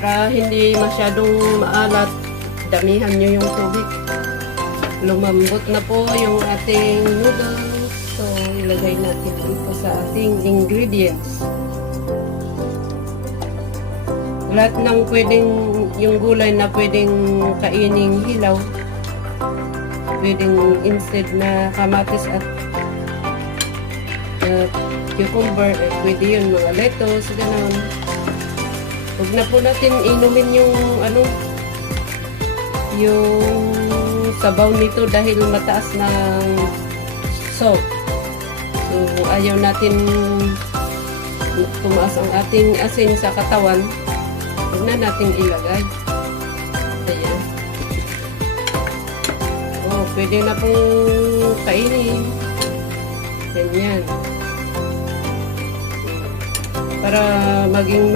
Para hindi masyadong maalat, damihan nyo yung tubig. Lumambot na po yung ating noodles. So, ilagay natin ito sa ating ingredients. Lahat ng pwedeng, yung gulay na pwedeng kaining hilaw, pwedeng instead na kamatis at cucumber, pwede yun, mga lettuce, gano'n. Huwag na po natin inumin yung yung sabaw nito dahil mataas ng salt. So, ayaw natin tumaas ang ating asin sa katawan. Huwag na natin ilagay. Ayan. Oh, pwede na pong kainin. Ganyan. Para maging